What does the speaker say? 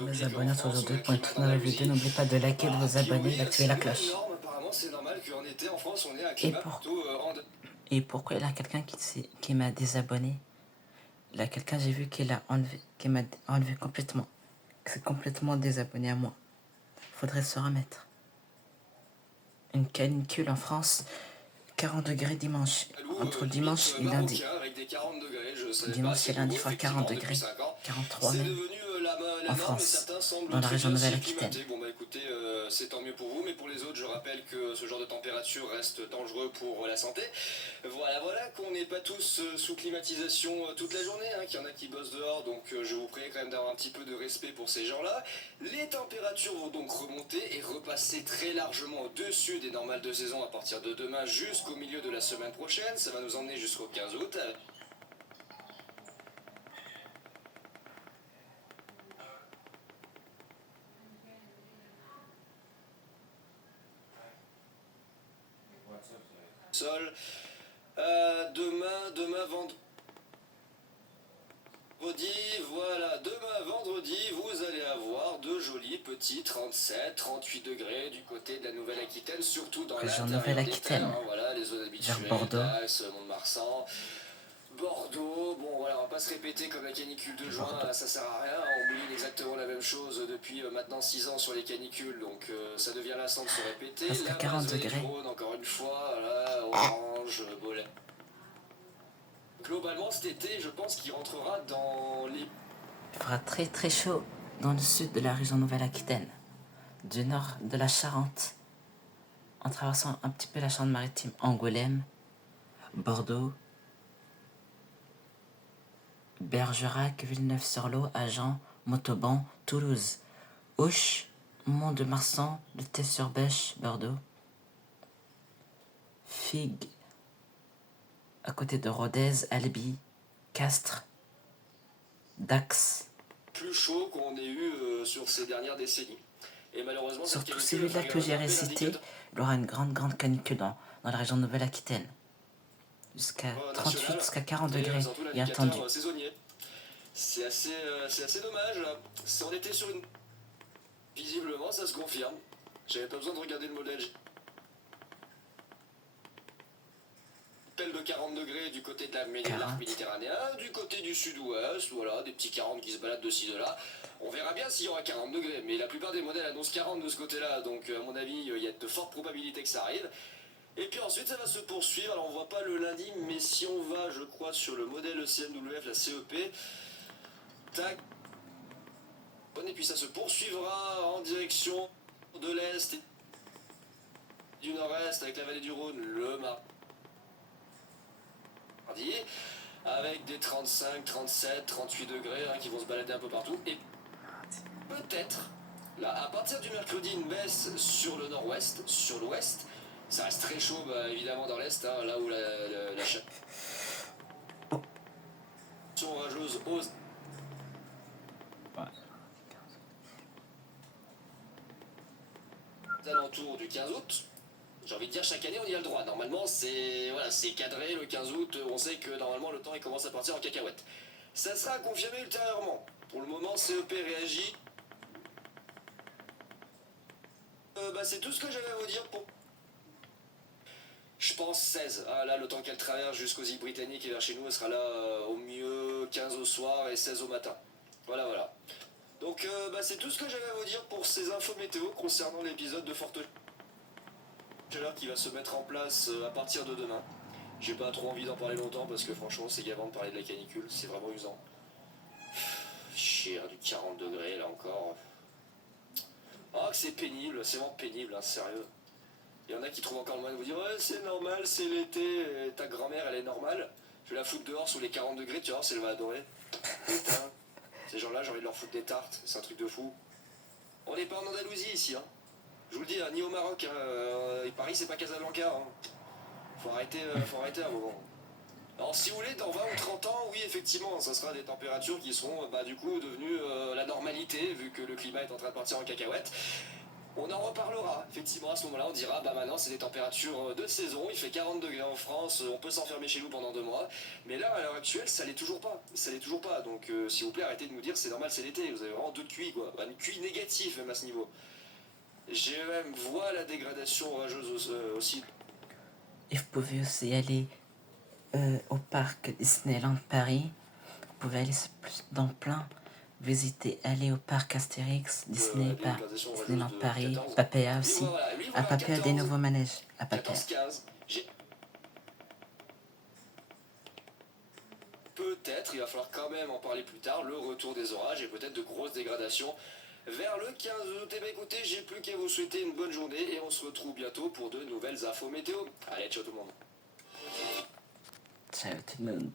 Les Oubliez qu'en abonnés France, on aujourd'hui a un pour une climat toute nouvelle vidéo. d'Andalousie. N'oubliez pas de liker, de Bah, a vous abonner, priori, d'activer c'est la un peu la cloche. norme. Apparemment, c'est normal qu'en été, en France, on ait un Et, climat pour... plutôt Et pourquoi il y a quelqu'un qui m'a désabonné? Il y a quelqu'un, j'ai vu qu'il a enlevé, qui m'a enlevé complètement. C'est complètement désabonné à moi. Faudrait se remettre. Une canicule en France, 40 degrés dimanche. Entre dimanche et lundi. avec des 40 degrés, je savais pas, Dimanche et c'est lundi, il nouveau, fera 40 effectivement, depuis degrés. 5 ans. 43 C'est même. devenu la En norme et France. certains semblent Dans la très région bien s'y Nouvelle-Aquitaine. acclimater. Bon bah écoutez, c'est tant mieux pour vous, mais pour les autres, je rappelle que ce genre de température reste dangereux pour la santé. Voilà, qu'on n'est pas tous sous climatisation toute la journée, hein, qu'il y en a qui bossent dehors, donc je vous prie quand même d'avoir un petit peu de respect pour ces gens-là. Les températures vont donc remonter et repasser très largement au-dessus des normales de saison à partir de demain jusqu'au milieu de la semaine prochaine. Ça va nous emmener jusqu'au 15 août. Sol. Demain vendredi, vous allez avoir de jolis petits 37, 38 degrés du côté de la Nouvelle-Aquitaine, surtout dans Région l'intérieur des Nouvelle-Aquitaine. terres, hein, voilà, les zones habituelles, Vers Bordeaux. Dax, Mont-de-Marsan, Bordeaux, bon voilà, on va pas se répéter comme la canicule de juin, ça sert à rien, on oublie exactement la même chose depuis maintenant 6 ans sur les canicules, donc ça devient lassant de se répéter. Parce qu'à 40 degrés. Encore une fois, voilà, Orange, Bolet. Globalement, cet été, je pense qu'il rentrera dans les... Il fera très très chaud dans le sud de la région Nouvelle-Aquitaine, du nord de la Charente, en traversant un petit peu la Charente-Maritime, Angoulême, Bordeaux, Bergerac, Villeneuve-sur-Lot, Agen, Montauban, Toulouse, Auch, Mont-de-Marsan, Le Thé-sur-Bêche, Bordeaux, Figues, à côté de Rodez, Albi, Castres, Dax. Plus chaud qu'on ait eu sur ces dernières décennies. Et malheureusement, sur tous ces villes-là que j'ai récités, il y aura une grande canicule dans la région Nouvelle-Aquitaine. Jusqu'à 38, jusqu'à 40 degrés est attendu. C'est assez dommage. On était sur une... Visiblement, ça se confirme. J'avais pas besoin de regarder le modèle. De 40 degrés du côté de l'arc méditerranéen, du côté du sud-ouest, voilà, des petits 40 qui se baladent de ci, de là. On verra bien s'il y aura 40 degrés, mais la plupart des modèles annoncent 40 de ce côté-là, donc à mon avis, il y a de fortes probabilités que ça arrive. Et puis ensuite, ça va se poursuivre, alors on voit pas le lundi, mais si on va, je crois, sur le modèle CNWF, la CEP, tac, et puis ça se poursuivra en direction de l'Est et du Nord-Est, avec la vallée du Rhône, le mardi, avec des 35, 37, 38 degrés qui vont se balader un peu partout. Et peut-être, là, à partir du mercredi, une baisse sur le nord-ouest, sur l'ouest. Ça reste très chaud, évidemment, dans l'est, là où la chaleur orageuse ose. Alentour du 15 août. J'ai envie de dire, chaque année, on y a le droit. Normalement, c'est cadré le 15 août. On sait que normalement, le temps il commence à partir en cacahuète. Ça sera confirmé ultérieurement. Pour le moment, CEP réagit. C'est tout ce que j'avais à vous dire pour... Je pense 16. Là, le temps qu'elle traverse jusqu'aux îles Britanniques et vers chez nous, elle sera là au mieux 15 au soir et 16 au matin. Voilà. Donc, c'est tout ce que j'avais à vous dire pour ces infos météo concernant l'épisode de Forte Chaleur qui va se mettre en place à partir de demain. J'ai pas trop envie d'en parler longtemps parce que franchement, c'est gavant de parler de la canicule, c'est vraiment usant. Chier, du 40 degrés là encore. Oh, que c'est pénible, c'est vraiment pénible, sérieux. Il y en a qui trouvent encore le moyen de vous dire ouais, c'est normal, c'est l'été, ta grand-mère elle est normale. Je vais la foutre dehors sous les 40 degrés, tu vois, elle va adorer. Putain, ces gens-là, j'ai envie de leur foutre des tartes, c'est un truc de fou. On n'est pas en Andalousie ici, hein. Je vous le dis, ni au Maroc, Paris c'est pas Casablanca. Faut arrêter un moment. Alors si vous voulez, dans 20 ou 30 ans, oui effectivement, ça sera des températures qui seront du coup devenues la normalité, vu que le climat est en train de partir en cacahuète. On en reparlera. Effectivement, à ce moment-là, on dira, bah maintenant, c'est des températures de saison, il fait 40 degrés en France, on peut s'enfermer chez nous pendant 2 mois. Mais là, à l'heure actuelle, ça l'est toujours pas. Ça l'est toujours pas. Donc, s'il vous plaît, arrêtez de nous dire, c'est normal, c'est l'été. Vous avez vraiment deux QI, quoi. Bah, une QI négative, même à ce niveau. GEM voit la dégradation orageuse aussi. Et vous pouvez aussi aller au parc Disneyland Paris. Vous pouvez aller dans plein, visiter, aller au parc Astérix, Disneyland Paris, Papaya aussi. À Papaya, des nouveaux manèges. À Papaya. 14-15. Peut-être, il va falloir quand même en parler plus tard, le retour des orages et peut-être de grosses dégradations vers le 15 août. Et bien écoutez, j'ai plus qu'à vous souhaiter une bonne journée et on se retrouve bientôt pour de nouvelles infos météo. Allez, ciao tout le monde. Ciao tout le monde.